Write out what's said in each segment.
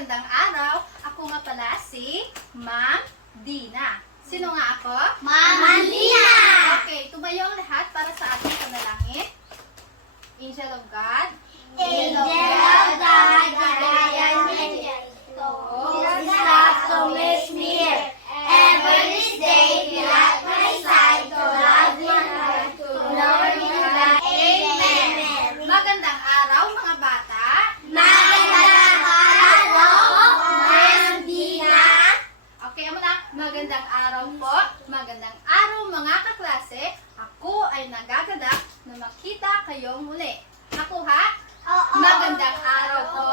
magandang araw. Ako nga pala si Ma'am Dina. Sino nga ako? Ma'am Dina! Okay, tumayo ang lahat para sa ating panalangin. Angel of God. Angel of God, guardian angel, whose love so makes me here. Ever this day, be at my side, to love you and to learn you. Amen. Magandang araw mga bata. Magandang araw, Ma'am Dina. Okay, amo na. Magandang araw po. Magandang araw mga kaklase. Ako ay nagaganap na makita kayong muli. Ako ha? Magandang araw po.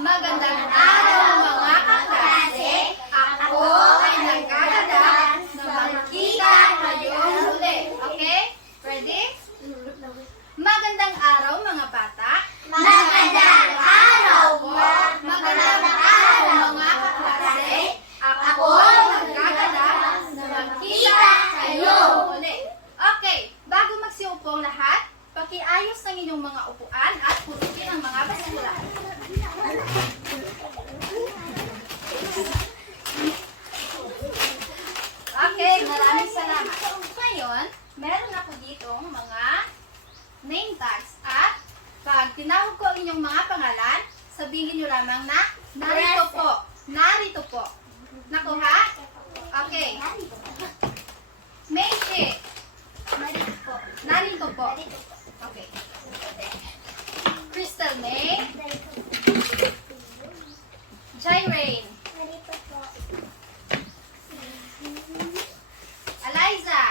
Magandang araw mga kaklase. Ako ay nagaganap na makita kayong muli. Okay? Ready? Magandang araw mga bata. Magandang araw po. Magandang araw mga kaklase. Ako ay nagaganap na makita kayo muli. Okay, bago magsiupo ang lahat, pakiayos ng inyong mga upuan at pulutin ang mga basura. Okay, maraming salamat. Ngayon, meron ako ditong mga name tags at pag tinawag ko ang inyong mga pangalan, sabihin nyo lamang na narito po. Narito po. Nakuha? Okay. Meishe. Narito po. Okay. Crystal May. Jairain. Eliza.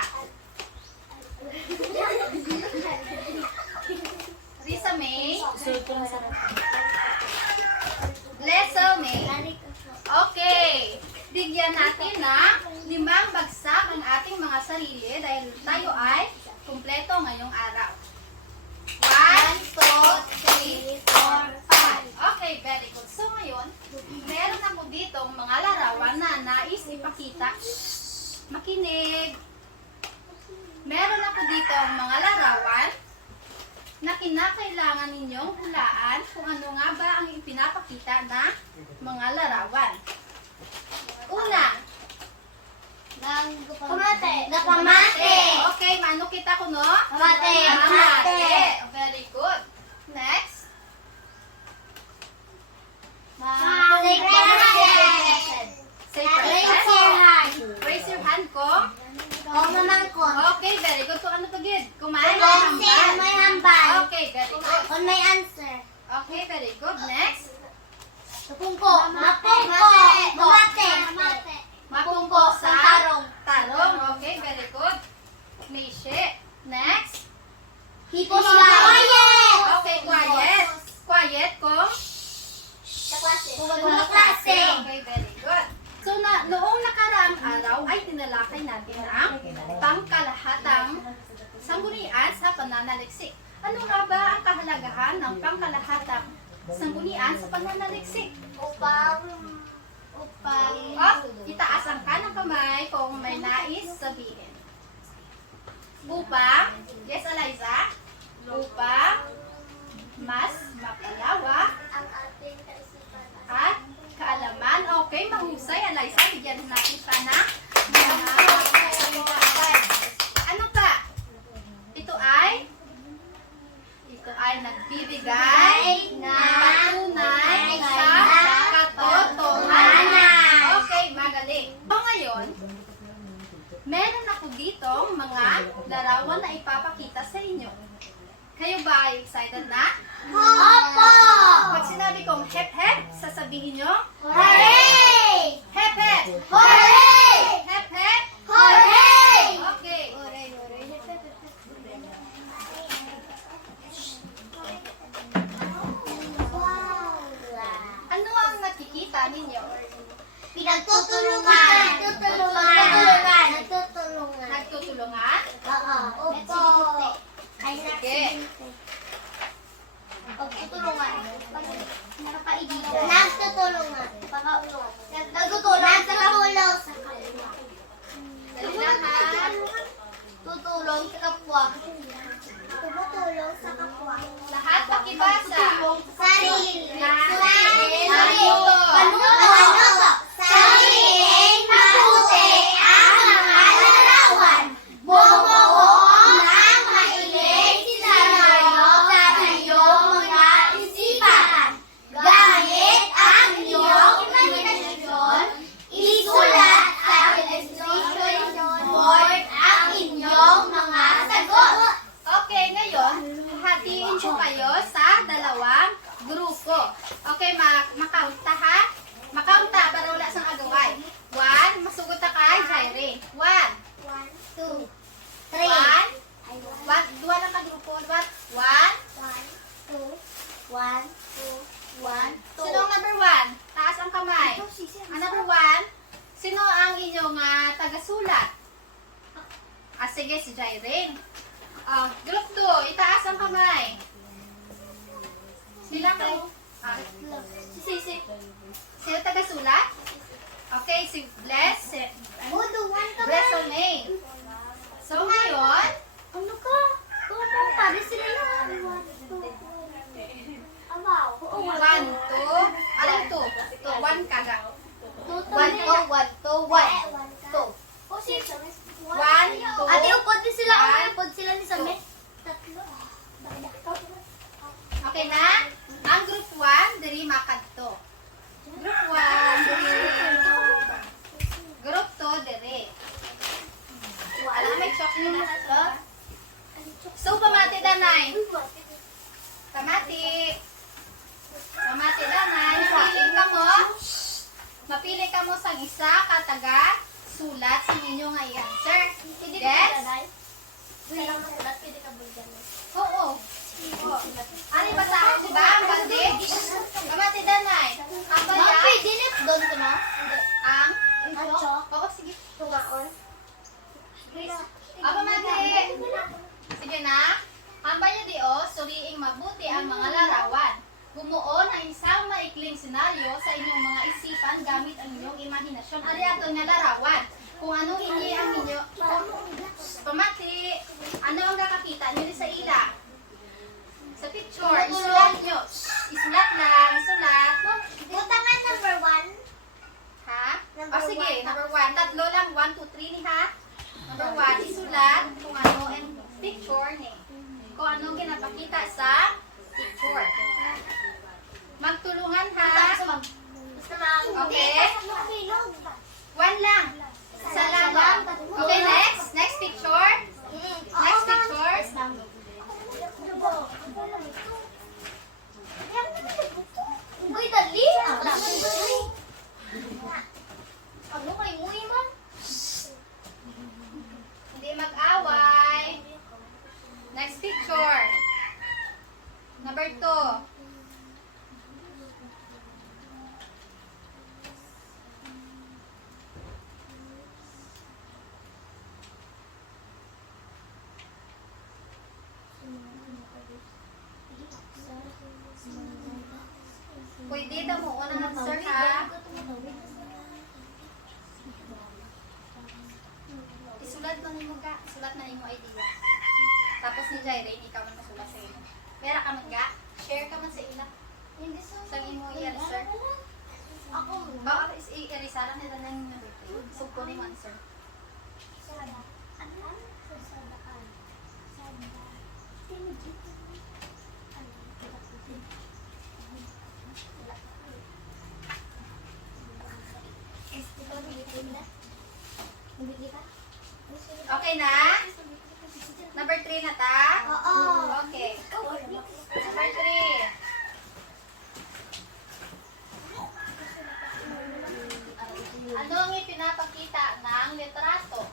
Risa May. Blessel May. Okay. Bigyan natin ng 5 bagsak ang ating mga sarili dahil tayo ay kumpleto ngayong araw. 1, 2, 3, 4, 5. Okay, very good. So ngayon, meron ako ditong mga larawan na nais ipakita. Makinig. Meron ako ditong mga larawan na kinakailangan ninyong hulaan kung ano nga ba ang ipinapakita na mga larawan. Una. Kamate. Kamate. Okay, mano kita ko no? Kamate. Kamate. Very good. Next. Say raise your hand ko. Okay, very good. Kung ano pagid? Kumain May hambal. Okay, very good. On my answer. Okay, very good. Next. Mapungko. Mapungko sa Tarong. tarong. Okay, very good. Meishe. Next. Hipo sila. Okay, quiet. Quiet kung Klase. Okay, very good. So, noong nakaraang araw ay tinalakay natin ang pangkalahatang sanggunian sa pananaliksik. Ano nga ba ang kahalagahan ng pangkalahatang sanggunian sa pananaliksik? Upang Itaas ang kanang kamay kung may nais sabihin. Upang, yes Eliza, upang mas mapalawak ang ating kaisipan. at kaalaman. Okay, mahusay Eliza, bigyan natin siya ng mga ano pa? Ito ay nagbibigay ng patunay sa katotohanan. Okay, magaling. So ngayon, meron ako ditong mga larawan na ipapakita sa inyo. Kayo ba ay excited na? Opo! Pag sinabi kong hep-hep, sasabihin nyo? Hooray! Hep-hep! Hooray! Hep-hep! Hooray! Okay. Ano ang nakikita ninyo? Pinagtutulungan! Nagtutulungan! Nagtutulungan? Oo. Opo. Ay, Sige. Pagtutulungan. Nakakaibigan. Nagtutulungan. Nagtutulungan sa kapulong. inyong mga sagot. Okay, ngayon, hatiin ko kayo sa dalawang grupo. Okay, makaunta ha? Makaunta para wala sang agaway. 1, masugot ta kay Jaire. 1, 1, 2, 3. 1, 2 lang ka grupo. 1, 1, 1, 2, 1, 2, 1, 2. Sino ang number 1? Taas ang kamay. Ang number 1, sino ang inyong tagasulat? Sige, si Jairene. Group 2, itaas ang kamay. Sila kayo. Si sino tagasulat? Okay, si Bless. Bless o May. So ngayon, Ano ka? Para sila lang. 1, 2, alam 2. 1 kaga. 1, 2, 1, 2, 1, 2. 1, 2. Ate, upod din sila. One, Upod sila ni Samet. Tatlo. Okay na? Ang group 1, diri makadto. Group 1, diri. Group 2, diri. Alam may chok nila. So, pamati danay. Pamati. Pamati danay. Mapili ka mo sa isa kataga sulat sa inyo nga i-answer. Yes? Oo. Ano ba sa akin, diba? Ang bandi? Pamati danay. Ang baya? Doon ko na. Ang? Acho. Oo, sige. Tumaon. Pamati. Sige na. Hambay niyo di suriing mabuti ang mga larawan. Bumuo ng isang maikling senaryo sa inyong mga isipan gamit ang inyong imahinasyon. Ari ato nga larawan. Kung ano hindi ang inyo... Pamati, ano ang nakakita nyo sa ila? Sa picture, isulat nyo. Isulat lang, isulat. Butangan number 1. Ha? Number Sige, one. number 1. Tatlo lang, 1, 2, 3 ni ha? Number 1, isulat kung ano and picture ni. Kung ano ginapakita sa picture. Magtulungan ha? Okay. 1 lang. Isa lang. Okay, next. Next picture. Next picture. Uy, dali! Ano kay Uy, man? Hindi mag-away. Next picture. Number 2. Pwede daw mo unang answer ha. Isulat man mo ka. Isulat na imo idea. Tapos ni Jairene, ikaw man masulat sa imo. Pera ka man ga. Share ka man sa ila. Sa imo i-answer. Ako Baka i-resara nila ng number 3. So, kunin mo answer. Okay na? Number 3 na ta? Oo. Okay. Number 3. Ano ang ipinapakita ng litrato?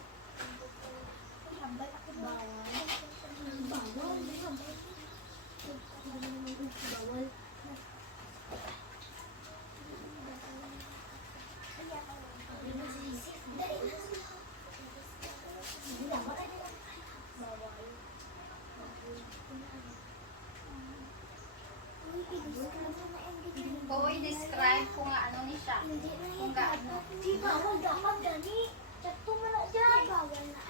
O i-describe kung ano ni siya. Kung gaano. Di bawal dapat gani. Cakto man na dyan. Bawal na.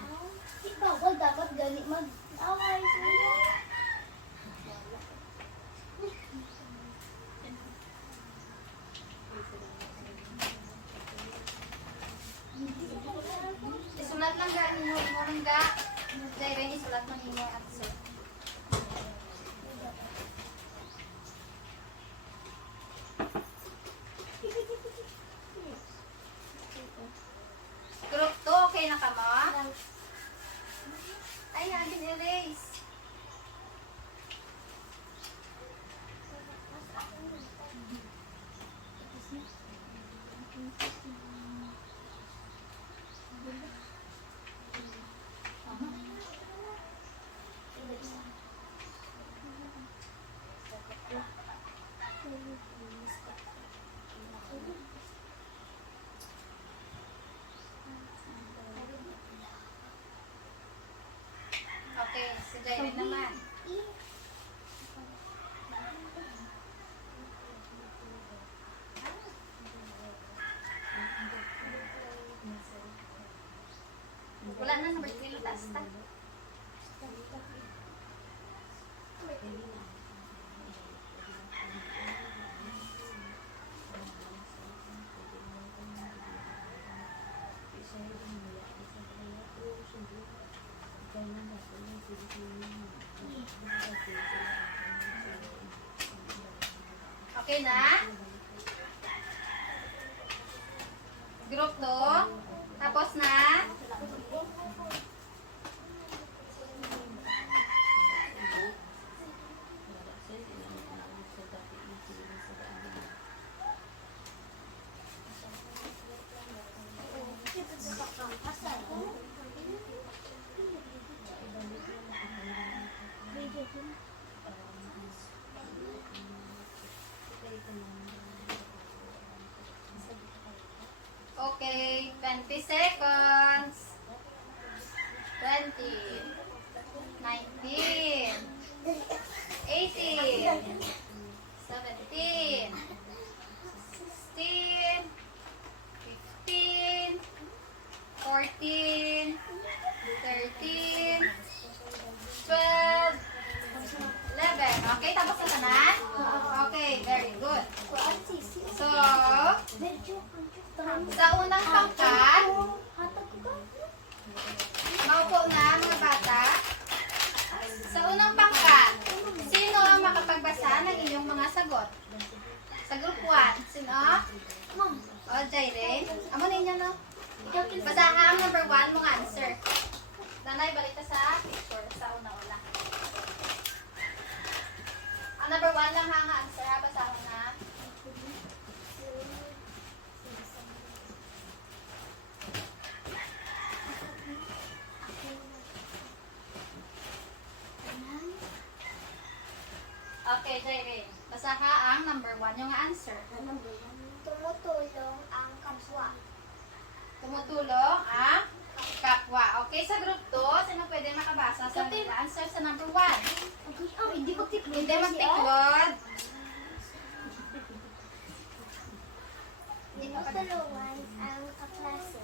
Di bawal dapat gani mag-away sila. Isulat lang ga ninyo. Imo lang ga. Jairene, isulat mo ninyo at answer. Group 2, okay na ka mo? Grace. Okay, si Jairene naman. Wala na, number 3 last time. Okay na? Group 2. Tapos na? Okay, 20 seconds. 20, 19, 18, 17, 16, 15, 14, 13, 12, 11. Okay, tapos na tanan? Okay, very good. So, sa unang pangkat, maupo na mga bata. Sa unang pangkat, sino ang makapagbasa ng inyong mga sagot? Sa group 1, sino? O, Jairene. Amo ninyo, no? Basahan ang number 1 mong answer. Nanay, balik ka sa picture sa una-una. Ang number 1 lang ang answer, ha? Basahan na. Okay, Jairene. Basa ka ang number 1 yung answer. Tumutulong ang kapwa. Tumutulong ang kapwa. Okay, sa group 2, sino pwede makabasa sa answer sa number 1? Hindi magtiklod. Hindi magtiklod. Tinutulungan ang kaklase.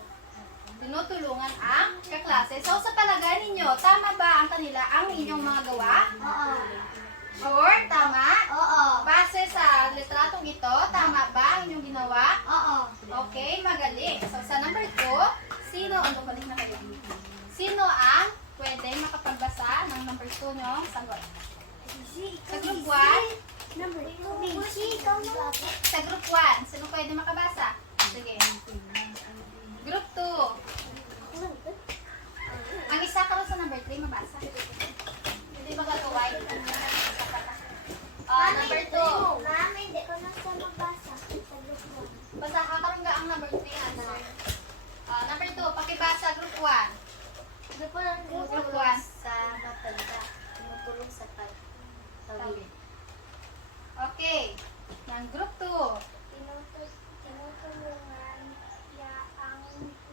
Tinutulungan ang kaklase. So, sa palagay ninyo, tama ba ang kanila ang inyong mga gawa? Oo. Sure, tama? Oo. Base sa litratong ito, tama ba ang inyong ginawa? Oo. Okay, magaling. So, sa number 2, sino, balik na kayo. Sino ang pwede makapagbasa ng number 2 nyo sagot? Sa group 1, Number 2. sa group 1, sino pwede makabasa? Sige. Group 2, ang isa ka sa number 3 mabasa. Hindi ba gagawin? Number 2. Mami, hindi ko na siya magbasa sa group 1. Basa ka karoon nga ang number 3 answer. Number 2, pakibasa group 1. Group 1. Sa matanda. Tumutulong sa pagtawid. Okay. Ng group 2. Tinutulungan niya ang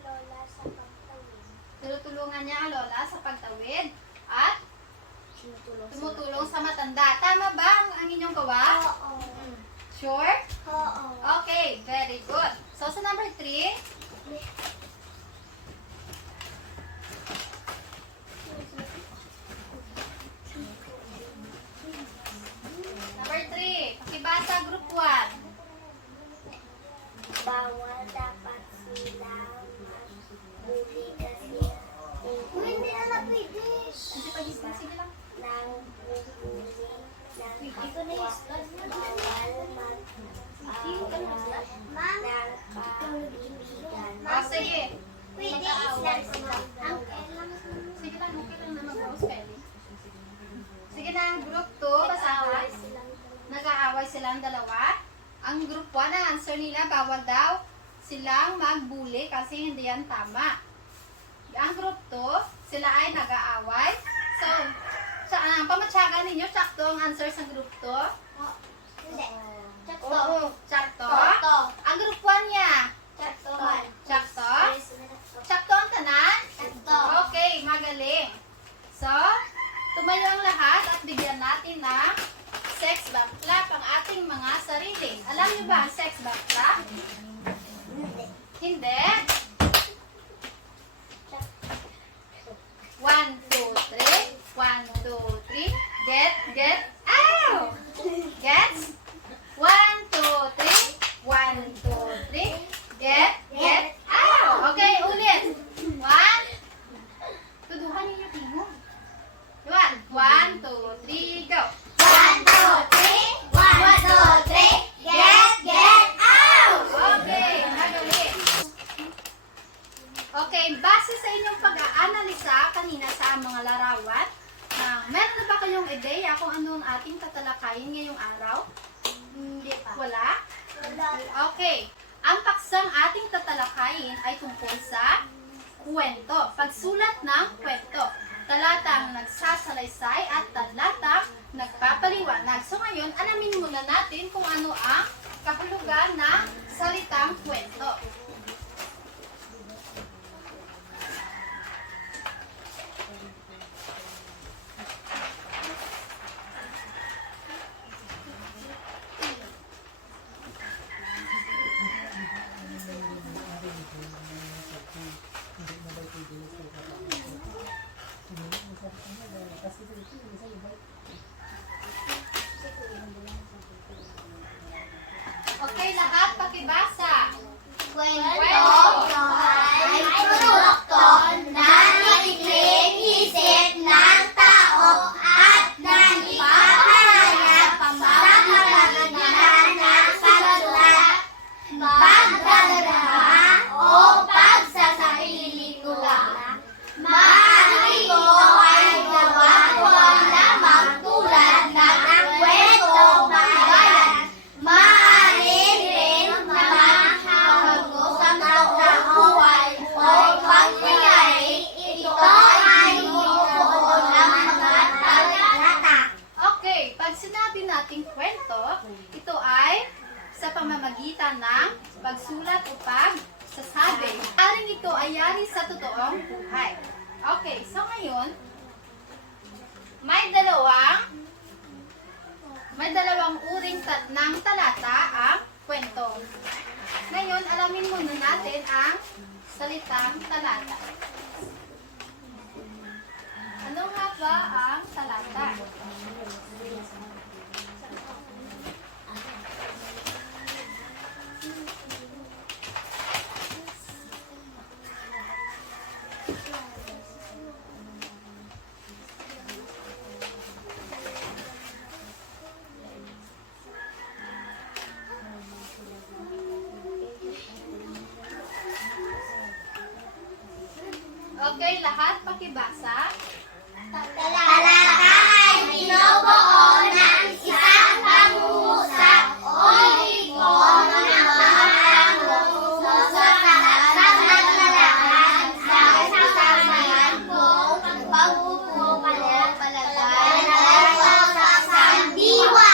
lola sa pagtawid. Tinutulungan niya ang lola sa pagtawid at Tumutulong tumutulong sa matanda. Tama ba ang inyong gawa? Oo. Sure? Oo. Okay, very good. So, sa number 3, pakibasa group 1. Bawal dapat silang magbuli kasi hindi na napwede. Sige lang. Nang bubuli ng kapwa. Bawal mag-awal ng kaibigan. Sige. Pwede islang Sige lang, okay lang na mag-rose spelling. group 1, ang answer nila, bawal daw silang magbuli kasi hindi yan tama. Ang group 2, sila ay nag-aaway. So, sa pamatsagan ninyo, sakto ang answer sa group 2? Hindi. Sakto. Oo, sakto. Sakto. Ang group 1 niya, Sakto. sakto. Sakto ang tanan? Sakto. Okay, magaling. So, tumayo ang lahat at bigyan natin ng sex backlap ang ating mga sarili. Alam niyo ba ang sex backlap? Hindi. 1, 2, 3. 1, 2, 3. Get. Ow! Gets? 1, 2, 3. 1, 2, 3. Get. Ow! Okay, ulit. 1. Tuduhan niyo yung tingog. 1, 2, 3, go. 1, 2, 3. 1, 2, 3. Get out! Okay, magaling. Okay, base sa inyong pag-aanalisa kanina sa mga larawan, meron na ba kayong ideya kung ano ang ating tatalakayin ngayong araw? Hindi pa. Wala? Okay. Ang paksang ating tatalakayin ay tungkol sa kwento. Pagsulat ng kwento. Talatang nagsasalaysay at talatang nagpapaliwanag. So ngayon, alamin muna natin kung ano ang kahulugan ng salitang kwento. Okay, lahat pakibasa. Kwento ay produkto na nilikling isip ng tao at naipapahanap sa pamamagitan ng pagsulat, pagdadala o pagsasapelikula. Maaaring ito ay gawa lamang tulad ng kwentong bayan. Maaaring rin naman hanggang sa tauhan o pangyayari. Ito ay buo ng mga talata. Okay, pag sinabi nating kwento, ito ay sa pamamagitan ng pagsulat o pagsasabi. Aring ito ay yari sa totoong buhay. Okay, so ngayon, may dalawang uring ng talata ang kwento. Ngayon, alamin muna natin ang salitang talata. Ano nga ba ang talata? Okay, lahat pakibasa. Talata ay binubuo ng isang pangungusap o ipon ng mga pangungusap sa naglalakad sa kasamayan kung pagpupalagay sa sandiwa.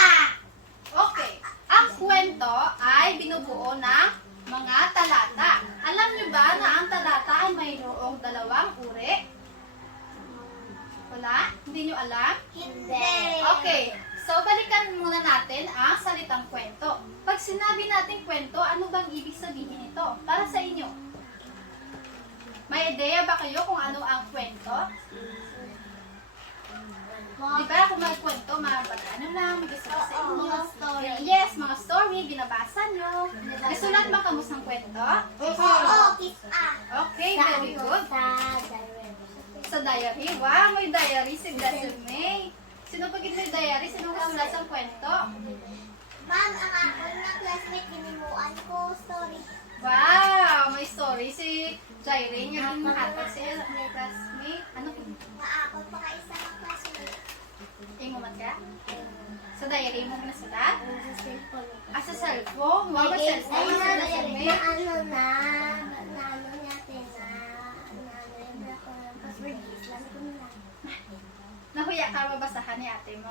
Okay, ang kwento ay binubuo ng mga talata. Alam niyo ba na ang talata ay mayroong dalawang uri? Wala? Hindi niyo alam? Hindi. Okay, so balikan muna natin ang salitang kwento. Pag sinabi natin kwento, ano bang ibig sabihin nito? Para sa inyo. May ideya ba kayo kung ano ang kwento? Di ba kung magkwento, mabata nyo lang, may gusto ko sa inyo. Mga story. Yes, mga story, binabasa nyo. Nasulat ba kamus ng kwento? Oo, kiss Okay, very good. Sa diary, wow, may diary si Desiree. Sino pagid may diary? Sino kasulat sa kwento? Ma'am, ang ako na classmate, ginimuan ko story. Wow, may story si Jairene. Yung mahatag siya may classmate. Ano po? Maakot pa ka isa ng classmate. Ingumat ka? Sa diary mo nasulat? Sa cellphone. Ah, sa sa cellphone. Wow, ba cellphone? Nahuya ka mabasahan ni ate mo?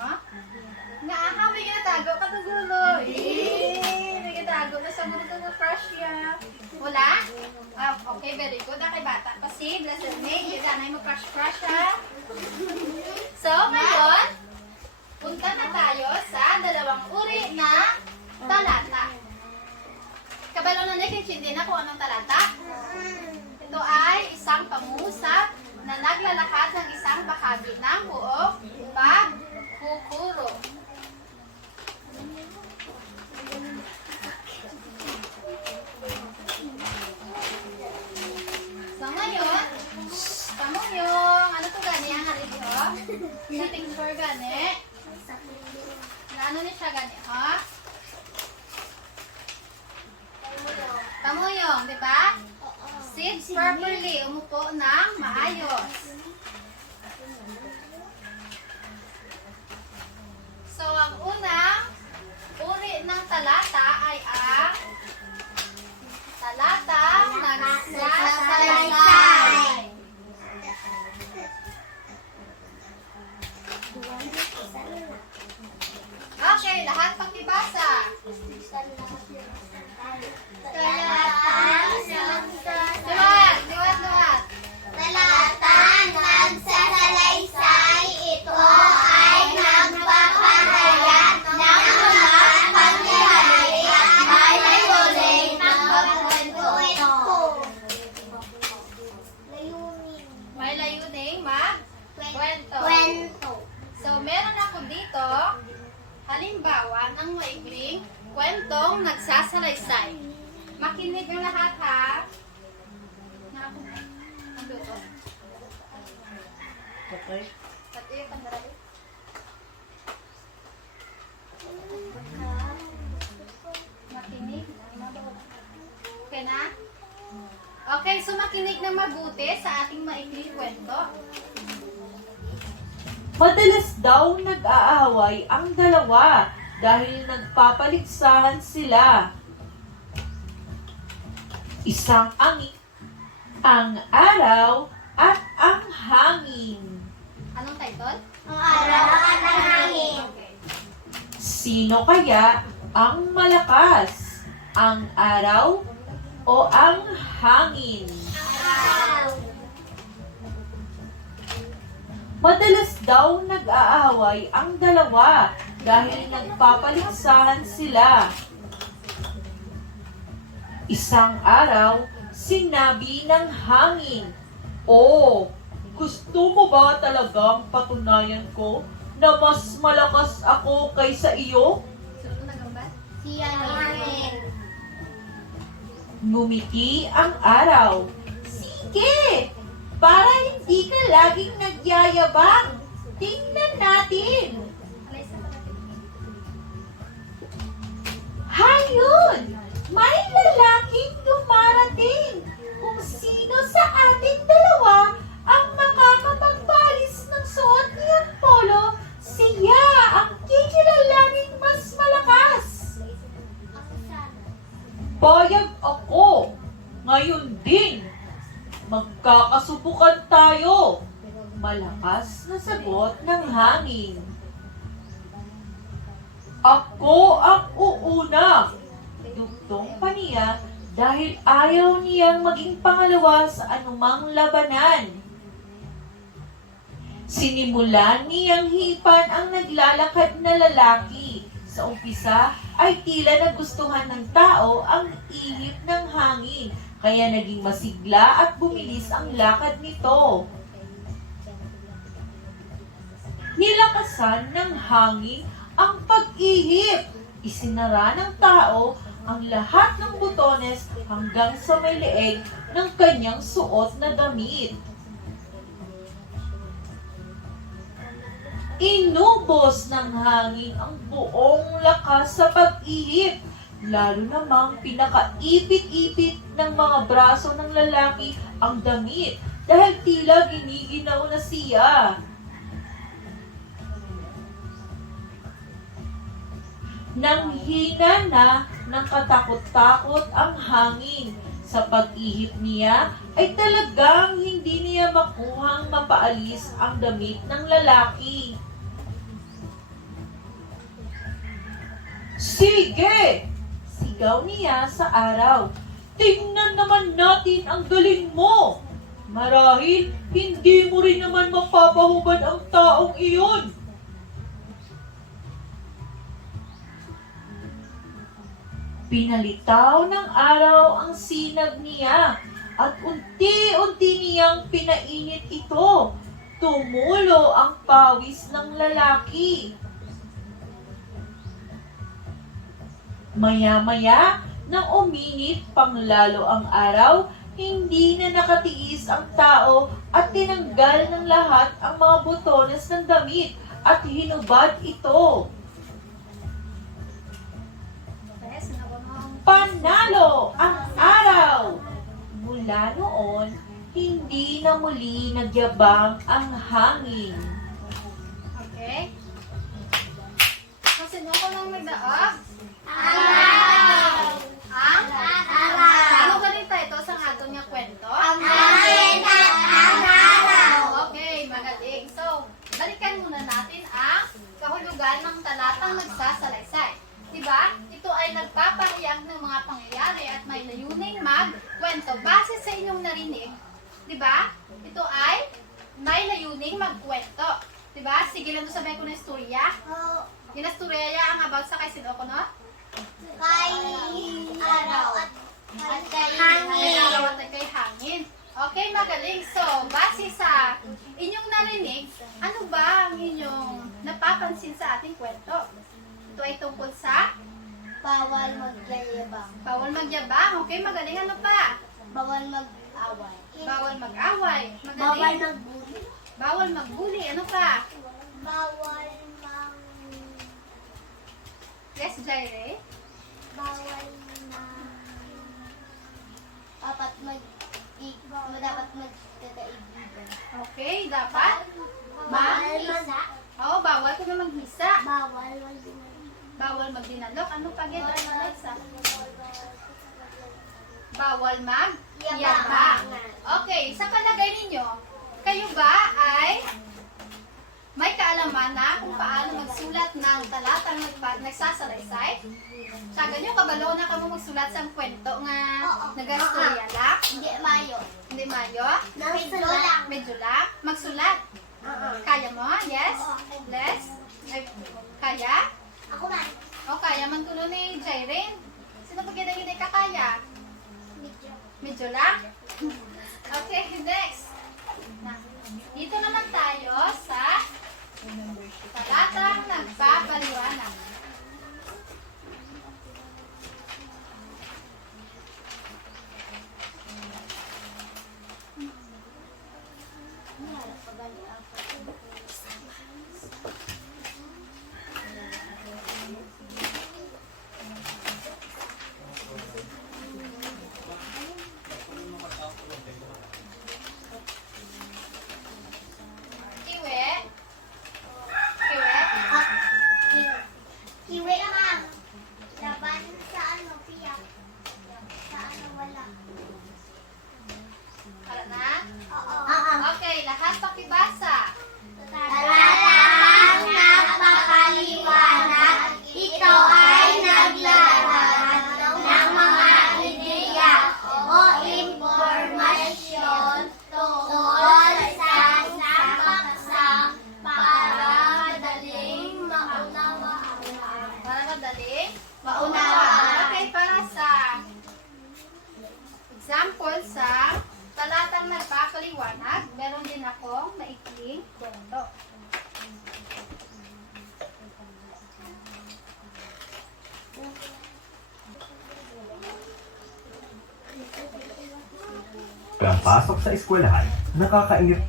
Nga aha, may ginatago ka sa gulo. May ginatago na sa gulo ng crush niya. Wala? Okay, very good. Kay bata pa si Blessed May. Yung ganay mo crush ha. So, ngayon, punta na tayo sa dalawang uri na talata. Kabalo na nakikindi na kung anong talata. Ito ay isang pangusap na naglalakad ng isang bahagi ng buong pagkukuro. So ngayon, tamo yung, ano to gani ang hari ho? Sa picture gani. Na ano ni siya gani ho? Tamo yung, di ba? Sit properly, umupo ng maayos. So, ang unang uri ng talata ay ang talatang nagsasalaysay. Okay, lahat pakibasa. Liwat. Talatang nagsasalaysay, ito ay nagpapahayag ng mga pangyayari at may layunin ng pagkwento. May layuning magkwento. Kwento. So, meron ako dito, halimbawa ng maikling kwentong nagsasalaysay. Makinig ang lahat ha. Ang luto. Okay. At iyo, pandara. Makinig. Okay na? Okay, so makinig na mabuti sa ating maikling kwento. Madalas daw nag-aaway ang dalawa dahil nagpapaligsahan sila. Isang ang araw at ang hangin. Anong title? Ang araw at ang hangin. Okay. Sino kaya ang malakas? Ang araw o ang hangin? Araw. Madalas daw nag-aaway ang dalawa dahil nagpapaligsahan sila. Isang araw, sinabi ng hangin, "Oh, gusto mo ba talagang patunayan ko na mas malakas ako kaysa iyo?" Sunod na gambat? Siya ang hangin. Ngumiti ang araw. "Sige! Para hindi ka laging nagyayabang. Tingnan natin." Alay sa kapatid. Hayun! May lalaking dumarating. Kung sino sa ating dalawa ang makakapagpalis ng suot niyang polo, siya ang kikilalaning mas malakas. Payag ako. Ngayon din. Magkakasubukan tayo. Malakas na sagot ng hangin. Ako ang uuna. Dugtong pa niya dahil ayaw niyang maging pangalawa sa anumang labanan. Sinimulan niyang hipan ang naglalakad na lalaki. Sa umpisa ay tila nagustuhan ng tao ang ihip ng hangin, kaya naging masigla at bumilis ang lakad nito. Nilakasan ng hangin ang pag-ihip. Isinara ng tao ang lahat ng butones hanggang sa may leeg ng kanyang suot na damit. Inubos ng hangin ang buong lakas sa pag-ihip, lalo namang pinakaipit-ipit ng mga braso ng lalaki ang damit dahil tila giniginaw na siya. Nang hina na ng katakot-takot ang hangin. Sa pag-ihip niya ay talagang hindi niya makuhang mapaalis ang damit ng lalaki. Sige! Sigaw niya sa araw. Tingnan naman natin ang galing mo! Marahil, hindi mo rin naman mapapahubad ang taong iyon. Pinalitaw ng araw ang sinag niya at unti-unti niyang pinainit ito. Tumulo ang pawis ng lalaki. Maya-maya, nang uminit pang lalo ang araw, hindi na nakatiis ang tao at tinanggal ng lahat ang mga botones ng damit at hinubad ito. Panalo ang araw! Mula noon, hindi na muli nagyabang ang hangin. Okay? Kasi ko lang magdaog. Araw! Ang? Araw! Ano ganito ito sa aton nga kwento? Ang hangin at ang araw! Okay, magaling. So, balikan muna natin ang kahulugan ng talatang nagsasalaysay. Diba? Ito ay nagpapahayag ng mga pangyayari at may layuning magkwento. Base sa inyong narinig, diba? Ito ay may layuning magkwento. Diba? Sige lang doon sabihin ko na istorya. Yung istorya ang about sa kay Sinoko, no? Kay araw at kay hangin. Araw at kay hangin. Okay, magaling. So, base sa inyong narinig, ano ba ang inyong napapansin sa ating kwento? Ito ay tungkol sa Bawal magyayabang. bawal magyabang. Okay, magaling. Ano pa? Bawal mag-away. Bawal mag-away. Bawal Magaling. magbuli. Bawal magbuli. Ano pa? Bawal mag... Yes, Jaire? Bawal na... Dapat dapat magkakaibigan. Okay, dapat? Bawal mag... Oo, bawal ko na maghisa. Bawal mag... Bawal magdinalok. Ano pa gito? Bawal mag-yabang. Okay, sa palagay ninyo, kayo ba ay may kaalaman na kung paano magsulat ng talatang nagsasalaysay? Saga nyo, kabalo na kamo magsulat sa kwento nga nagastorya lang? Hindi mayo. Hindi mayo? Medyo lang. Medyo lang? Magsulat? Kaya mo? Yes? Let's? Ay, kaya? Ako man. O, kaya man kuno ni Jairin. Sino pa kita yun ay kakaya? Medyo. Medyo lang? Okay, next. Dito naman tayo sa talatang nagpapaliwanag. Kiwe? Kiwe? Kiwi lang. Laban sa ano, piyak. Sa ano, wala. Para na? Oo. Okay, lahat pakibasa. Talatang napakaliwanag, ito ay naglalaan ng mga ideya o impormasyon tungkol sa paksa para madaling maunawaan. Para madaling maunawaan. Okay, para sa example sa talatang nagpapaliwanag, meron din akong maikling kwento. Walang pasok sa eskwelahan, nakakainip.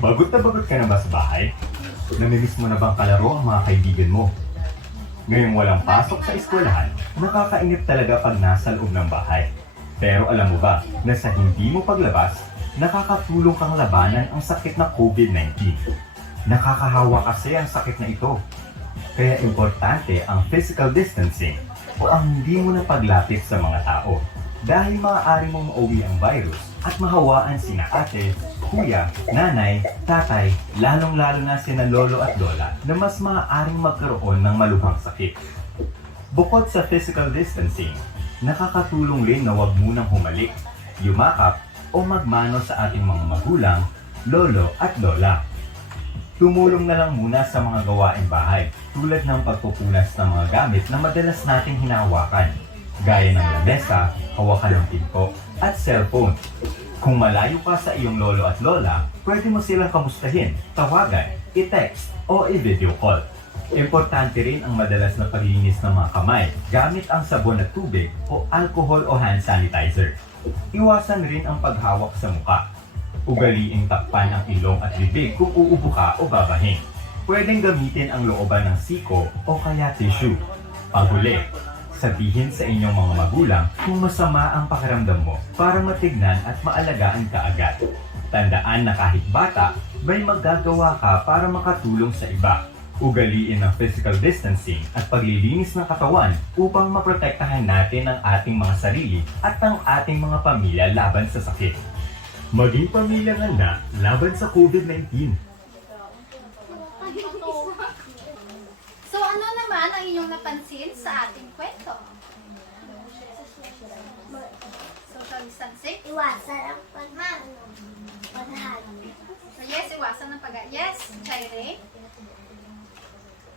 Bagot na bagot ka na ba sa bahay? Namimiss mo na bang kalaro ang mga kaibigan mo? Ngayong walang pasok sa eskwelahan, nakakainip talaga pag nasa loob ng bahay. Pero alam mo ba na sa hindi mo paglabas, nakakatulong kang labanan ang sakit na COVID-19. Nakakahawa kasi ang sakit na ito. Kaya importante ang physical distancing o ang hindi mo na paglapit sa mga tao dahil maaari mong mauwi ang virus at mahawaan sina ate, kuya, nanay, tatay, lalong-lalo na sina lolo at lola na mas maaaring magkaroon ng malubhang sakit. Bukod sa physical distancing, nakakatulong rin na huwag munang humalik, yumakap o magmano sa ating mga magulang, lolo at lola. Tumulong na lang muna sa mga gawaing bahay tulad ng pagpupunas ng mga gamit na madalas nating hinahawakan, gaya ng lamesa, hawakan ng pinto, at cellphone. Kung malayo ka sa iyong lolo at lola, pwede mo silang kamustahin, tawagan, i-text o i-video call. Importante rin ang madalas na paglilinis ng mga kamay gamit ang sabon at tubig o alcohol o hand sanitizer. Iwasan rin ang paghawak sa muka. Ugaliing takpan ang ilong at bibig kung uubo ka o babahin. Pwedeng gamitin ang looban ng siko o kaya tissue. Paghuli, sabihin sa inyong mga magulang kung masama ang pakiramdam mo para matignan at maalagaan ka agad. Tandaan na kahit bata, may magagawa ka para makatulong sa iba. Ugaliin ang physical distancing at paglilinis ng katawan upang maprotektahan natin ang ating mga sarili at ang ating mga pamilya laban sa sakit. Maging pamilya na laban sa COVID-19. So ano naman ang inyong napansin sa ating kwento? Social distancing? Iwasan ang paghahan. So yes, iwasan ng Yes, Jaire?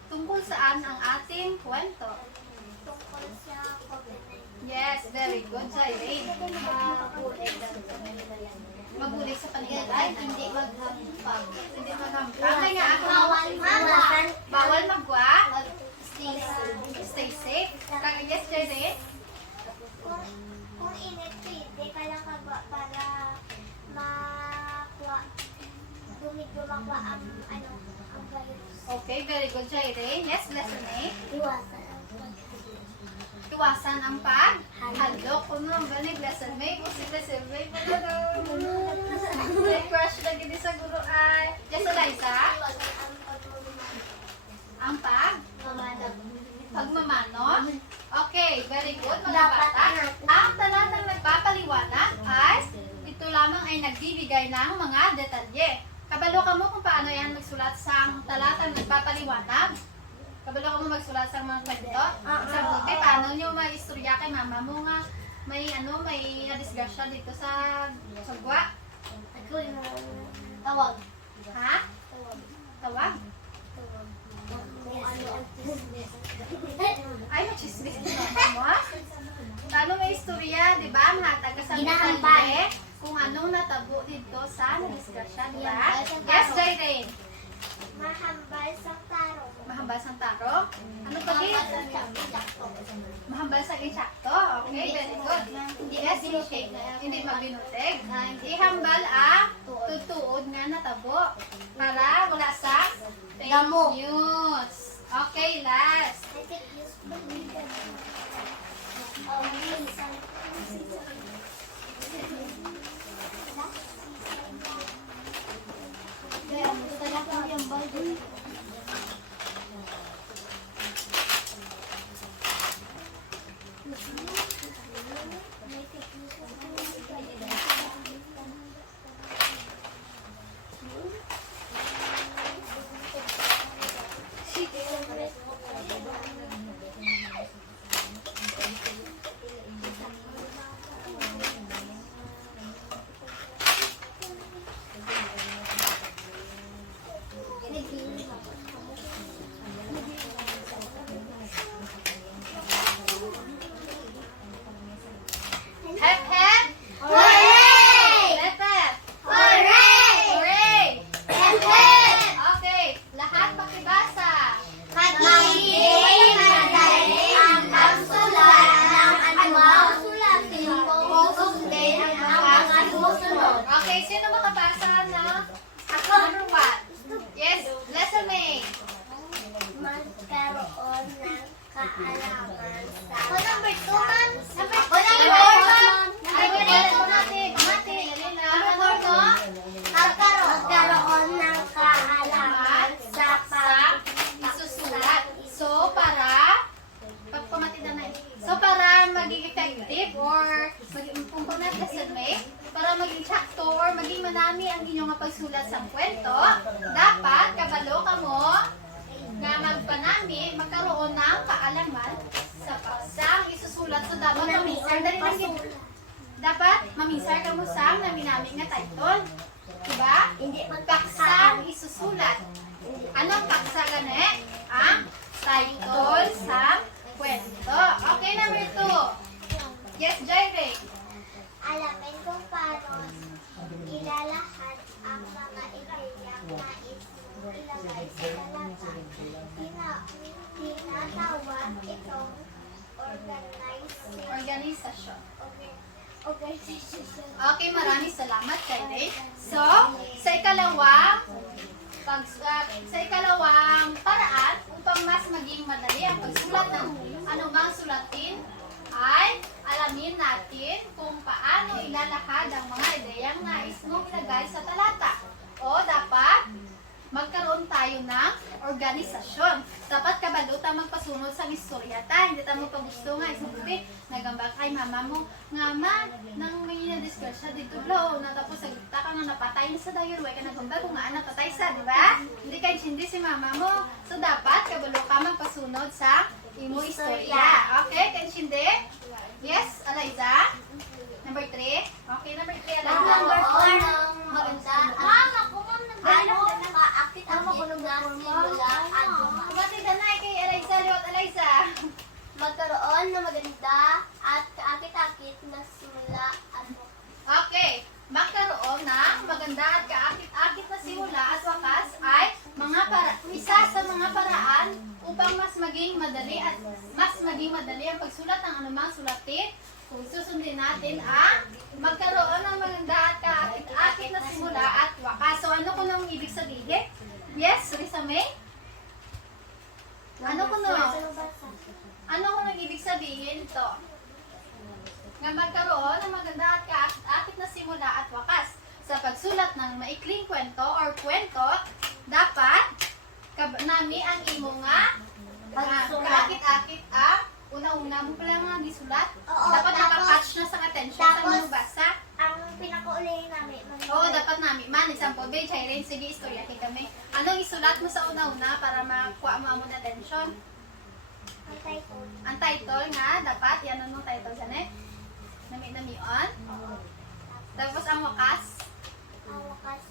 Tungkol saan ang ating kwento? Tungkol sa COVID-19. Yes, very good, Jaire. Mabulig sa panigay, hindi maghampag. Hindi maghampag. Kaya nga ako, bawal magwa, stay safe. Kaya yes, Jaire? Kung init, pwede ka lang para gumawa ang virus. Okay, very good, Jaire. Yes, lesson A. Iwasan ang Iwasan ang paghalok. Kung ang ganig, lesson May, kung sila survey pa na daw. May crush lagi din sa guru ay. Yes, Eliza? Ang pagmamano. Okay, very good, mga bata. Ang talatang nagpapaliwanag ay ito lamang ay nagbibigay ng mga detalye. Kabalo ka mo kung paano yan magsulat sa talatang nagpapaliwanag? Kabalo ka mo magsulat sa mga kwento? Sa buti, paano nyo maistorya kay mama mo nga may disgrasya dito sa sagwa? Tawag. Ha? Tawag? Ay, machismis na mama mo? Paano may istorya, di ba? Hatag ka sa detalye kung anong natabo dito sa disgrasya, di ba? Yes, Jaire. Mahambal sa taro. Mahambal sa taro? Ano pa din? Mahambal sa insakto. Okay, very good. Yes, hindi mabinutig. Ihambal ang tutuod nga natabo para wala sa Damo. news. Okay, last. magsulat sa kwento, dapat kabalo ka mo nga magpanami magkaroon ng kaalaman sa paksang isusulat. So dapat mamisar dali lang yun. Dapat mamisar ka mo sa naminaming nga title. Diba? Hindi Paksang isusulat. Anong paksa gani? Ang title sa kwento. Okay, number 2. Yes, Jaire. Alamin kung paano ilalahad ang mga ideyang nais mo ilagay sa talata. Tinatawag itong Organisasyon. organization. Okay, maraming salamat, Jaire. So, sa ikalawang paraan upang mas maging madali ang pagsulat ng anumang sulatin ay alamin natin kung paano ilalahad ang mga ideyang nais mong ilagay sa talata. O dapat magkaroon tayo ng organisasyon. Dapat kabaluta magpasunod sa istorya ta. Hindi ta mo pagusto nga isang gabi. Nagambak kay mama mo. Nga ma, nang may na-discuss siya dito lo. Natapos sa gita ka nga napatay na sa dayor. Huwag ka nagambak kung nga napatay sa, di ba? Hindi ka hindi si mama mo. So dapat kabalo ka magpasunod sa imo istorya. Okay, kansindi? Yes, Eliza? Number 3? Okay, number 3, Eliza. Number 4, maganda. Kaakit ang simula at Kumati na kay Eliza, Liwat Eliza. magkaroon ng maganda at kaakit-akit na simula at Okay, magkaroon ng maganda at kaakit-akit na simula at wakas ay isa sa mga paraan upang mas maging madali ang pagsulat ng anumang sulatin. Kung susundin natin ang magkaroon ng maganda at kaakit-akit na simula at wakas. So ano ko nang ibig sabihin? Yes, Risa May? Ano ko nang ibig sabihin ito? Nga magkaroon ng maganda at kaakit-akit na simula at wakas. Sa pagsulat ng maikling kwento or kwento, dapat nami ang imo nga kaakit-akit ang una-una mo pala nga gisulat. Oo, Dapat tapos- makakatch na sa attention sa tapos- mga basa. ang pinakaulihin namin. Oo, dapat namin. Man, example, Bay, Chayren, sige, istoryahin kami. Anong isulat mo sa una-una para makuha mo ang attention? Ang title. Ang title nga, dapat, yan anong title dyan eh? Nami-namion. Tapos ang wakas. Ang wakas.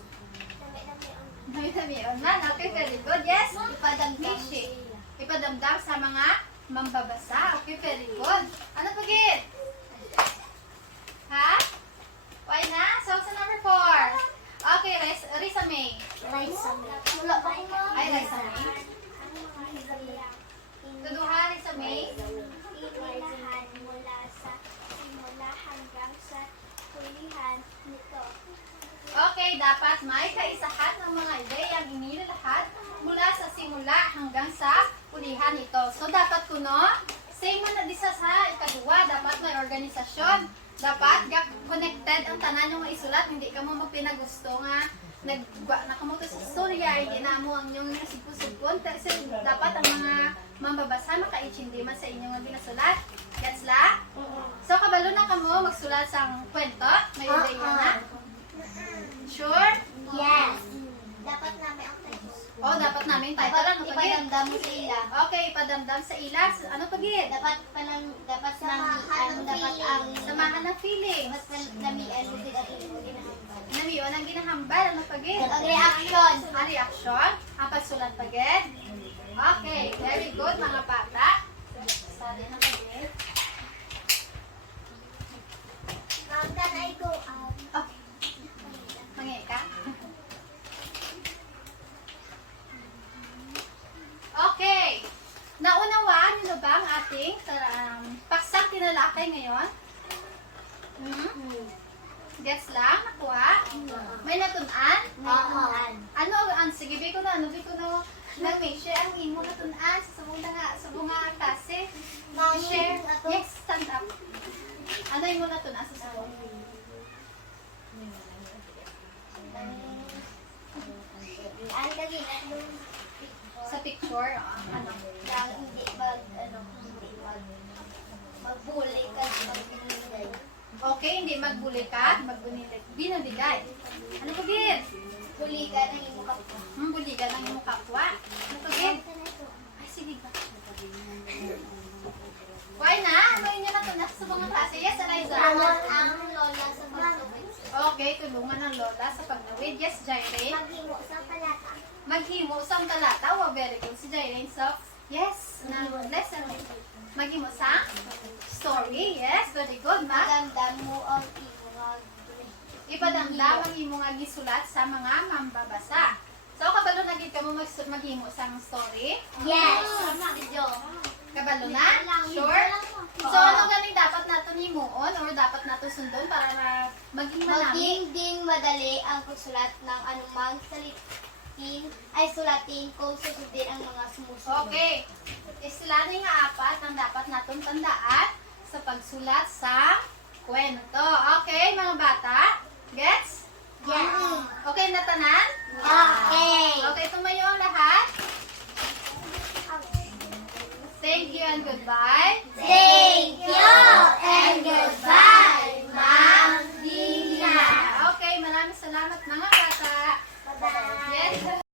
Dami-dami ang Nami-namion man. Okay, very good. Yes, ipadamdam sa mga mambabasa. Okay, very good. Ano pa, Gid? Ha? Why na? So, sa number 4. Okay, Risa May. rice. Wala pa mo. Ay, Risa May. Tuduha, Risa May. Inilahan mula sa simula hanggang sa hulihan nito. Okay, dapat may kaisahan ng mga ideyang inilalahat mula sa simula hanggang sa ulihan nito. So, dapat kuno, same man na disa sa ikadua, dapat may organisasyon. Dapat connected ang tanan yung maisulat, hindi ka mo magpinagusto nga nagwa na kamo to sa istorya, hindi na mo ang inyong nasipusupon. Kasi dapat ang mga mambabasa makaitsindi man sa inyong binasulat. Gets la? So, kabalo na kamo magsulat sa kwento, may ideya na. Sure? Yes. Dapat namin ang title. Oh, dapat namin title. Ano pa gid? Ipadamdam mo sa ila. Okay, ipadamdam sa ila. Ano pa gid? Dapat samahan ng dapat ang samahan ng feelings. namian mo din ang ilo. Namiyon ang ginahambal. Ano pa gid? Ang reaction. Ang reaction. Ang pagsulat pa gid. Okay, very good mga bata. Sali na pa gid. Ma'am, can I go out? Okay. Mangi ka? Okay. Naunawaan niyo na ba ang ating paksang tinalakay ngayon? Gets lang? Nakuha? May natunan? Oo. Ano ang sige bi ko na nag-make share ang imo natunan sa mga klase. Share. Yes, stand up. Ano imo natunan sa sabong? Ang lagi na yung Sa picture, ano? magbuli ka magbinigay. Okay, hindi magbuli ka, binundigay. Ano po, Gid? Buligan ang imong kapwa. Buligan ang imong kapwa. Natugid. Ay, sige ba? Why na? Ano inyo na ito? Nasa mga klase? Yes, Eliza? Ang lola sa pagtubig. Okay, tulungan ng lola sa pagnawid. Yes, Jairene? Maghimo sa palata. Maghimo sa talata. Wow, very good. Si Jairene. So, yes, na lesson. Maghimo sa story. Yes, very good. Maganda mo ang imong Ipadamdam ang imo nga gisulat sa mga mambabasa. So, kabalo na gid kamo maghimo sang story? Yes. Kabalo na? Sure? So, ano ganing dapat nato himuon or dapat nato sundon para maging manami? Maging ding madali ang pagsulat ng anumang sulatin kung susundin ang mga sumusunod. Okay. Sila nga apat ang dapat natong tandaan sa pagsulat sa kwento. Okay, mga bata? Gets? Yes. Okay na tanan? Okay.